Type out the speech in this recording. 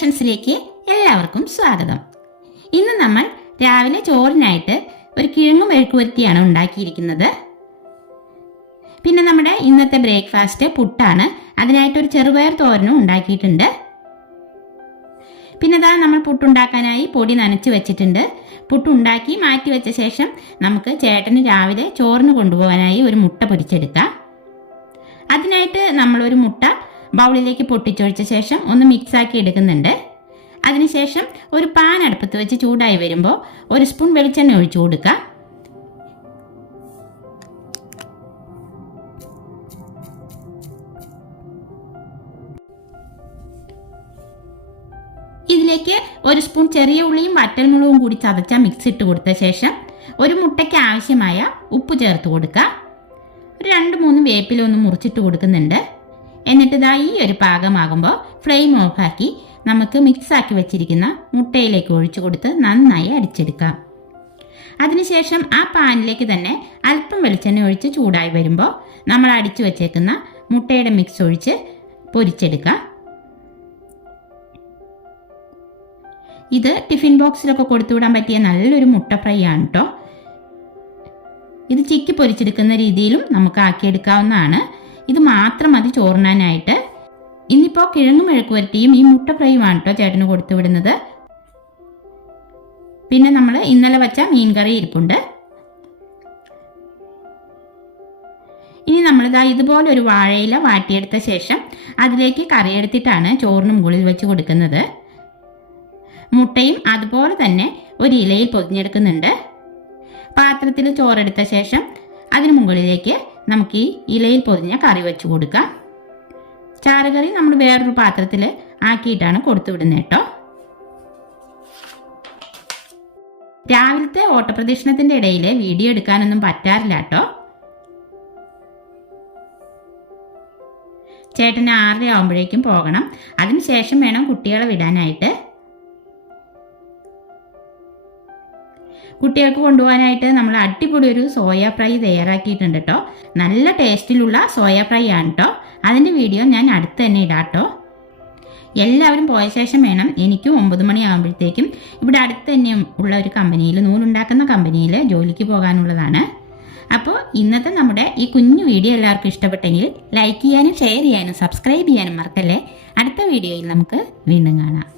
ടിപ്സിലേക്ക് എല്ലാവർക്കും സ്വാഗതം. ഇന്ന് നമ്മൾ രാവിലെ ചോറിനായിട്ട് ഒരു കിഴങ്ങ് മെഴുക്കുവരുത്തിയാണ് ഉണ്ടാക്കിയിരിക്കുന്നത്. പിന്നെ നമ്മുടെ ഇന്നത്തെ ബ്രേക്ക്ഫാസ്റ്റ് പുട്ടാണ്. അതിനായിട്ട് ഒരു ചെറുപയർ തോരനും ഉണ്ടാക്കിയിട്ടുണ്ട്. പിന്നെ ഇതാ നമ്മൾ പുട്ടുണ്ടാക്കാനായി പൊടി നനച്ച് വെച്ചിട്ടുണ്ട്. പുട്ടുണ്ടാക്കി മാറ്റി വെച്ച ശേഷം നമുക്ക് ചേട്ടന് രാവിലെ ചോറിന് കൊണ്ടുപോകാനായി ഒരു മുട്ട പൊരിച്ചെടുക്കാം. അതിനായിട്ട് നമ്മളൊരു മുട്ട ബൗളിലേക്ക് പൊട്ടിച്ചൊഴിച്ച ശേഷം ഒന്ന് മിക്സാക്കി എടുക്കുന്നുണ്ട്. അതിനുശേഷം ഒരു പാൻ അടുപ്പത്ത് വെച്ച് ചൂടായി വരുമ്പോൾ ഒരു സ്പൂൺ വെളിച്ചെണ്ണ ഒഴിച്ചു കൊടുക്കുക ഇതിലേക്ക് ഒരു സ്പൂൺ ചെറിയ ഉള്ളിയും വറ്റൽമുളകും കൂടി ചതച്ച മിക്സ് ഇട്ട് കൊടുത്ത ശേഷം ഒരു മുട്ടയ്ക്ക് ആവശ്യമായ ഉപ്പ് ചേർത്ത് കൊടുക്കുക ഒരു രണ്ട് മൂന്ന് വേപ്പിലൊന്ന് മുറിച്ചിട്ട് കൊടുക്കുന്നുണ്ട്. എന്നിട്ട് ഇതാ ഈ ഒരു പാകമാകുമ്പോൾ ഫ്ലെയിം ഓഫാക്കി നമുക്ക് മിക്സാക്കി വെച്ചിരിക്കുന്ന മുട്ടയിലേക്ക് ഒഴിച്ചു കൊടുത്ത് നന്നായി അടിച്ചെടുക്കാം. അതിനുശേഷം ആ പാനിലേക്ക് തന്നെ അല്പം വെളിച്ചെണ്ണ ഒഴിച്ച് ചൂടായി വരുമ്പോൾ നമ്മൾ അടിച്ചു വെച്ചേക്കുന്ന മുട്ടയുടെ മിക്സ് ഒഴിച്ച് പൊരിച്ചെടുക്കാം. ഇത് ടിഫിൻ ബോക്സിലൊക്കെ കൊടുത്തുവിടാൻ പറ്റിയ നല്ലൊരു മുട്ട ഫ്രൈ ആണ് കേട്ടോ ഇത് ചിക്കി പൊരിച്ചെടുക്കുന്ന രീതിയിലും നമുക്ക് ആക്കിയെടുക്കാവുന്നതാണ്. ഇത് മാത്രം മതി ചോറിനാനായിട്ട്. ഇന്നിപ്പോൾ കിഴങ്ങ് മെഴുക്ക് വരുത്തിയും ഈ മുട്ട ഫ്രൈയുമാണ് കേട്ടോ ചേട്ടന് കൊടുത്തു വിടുന്നത്. പിന്നെ നമ്മൾ ഇന്നലെ വച്ച മീൻകറി ഇരിപ്പുണ്ട്. ഇനി നമ്മളിതാ ഇതുപോലെ ഒരു വാഴയില വാട്ടിയെടുത്ത ശേഷം അതിലേക്ക് കറിയെടുത്തിട്ടാണ് ചോറിന് മുകളിൽ വെച്ച് കൊടുക്കുന്നത്. മുട്ടയും അതുപോലെ തന്നെ ഒരു ഇലയിൽ പൊതിഞ്ഞെടുക്കുന്നുണ്ട്. പാത്രത്തിൽ ചോറെടുത്ത ശേഷം അതിന് മുകളിലേക്ക് നമുക്ക് ഈ ഇലയിൽ പൊതിഞ്ഞ കറി വെച്ച് കൊടുക്കാം. ചാറുകറി നമ്മൾ വേറൊരു പാത്രത്തിൽ ആക്കിയിട്ടാണ് കൊടുത്തു വിടുന്നത് കേട്ടോ. രാവിലത്തെ ഓട്ടപ്രദക്ഷിണത്തിന്റെ ഇടയിൽ വീഡിയോ എടുക്കാനൊന്നും പറ്റാറില്ല കേട്ടോ. ചേട്ടന് ആറര ആകുമ്പോഴേക്കും പോകണം. അതിനുശേഷം വേണം കുട്ടികളെ വിടാനായിട്ട്. കുട്ടികൾക്ക് കൊണ്ടുപോകാനായിട്ട് നമ്മൾ അടിപൊളി ഒരു സോയ ഫ്രൈ തയ്യാറാക്കിയിട്ടുണ്ട് കേട്ടോ. നല്ല ടേസ്റ്റിലുള്ള സോയ ഫ്രൈ ആണ് കേട്ടോ. അതിന്റെ വീഡിയോ ഞാൻ അടുത്ത് തന്നെ ഇടാം കേട്ടോ. എല്ലാവരും പോയ ശേഷം വേണം എനിക്കും ഒമ്പത് മണിയാകുമ്പോഴത്തേക്കും ഇവിടെ അടുത്ത് തന്നെ ഉള്ള ഒരു കമ്പനിയിൽ നൂലുണ്ടാക്കുന്ന കമ്പനിയിൽ ജോലിക്ക് പോകാനുള്ളതാണ്. അപ്പോൾ ഇന്നത്തെ നമ്മുടെ ഈ കുഞ്ഞു വീഡിയോ എല്ലാവർക്കും ഇഷ്ടപ്പെട്ടെങ്കിൽ ലൈക്ക് ചെയ്യാനും ഷെയർ ചെയ്യാനും സബ്സ്ക്രൈബ് ചെയ്യാനും മറക്കല്ലേ? അടുത്ത വീഡിയോയിൽ നമുക്ക് വീണ്ടും കാണാം.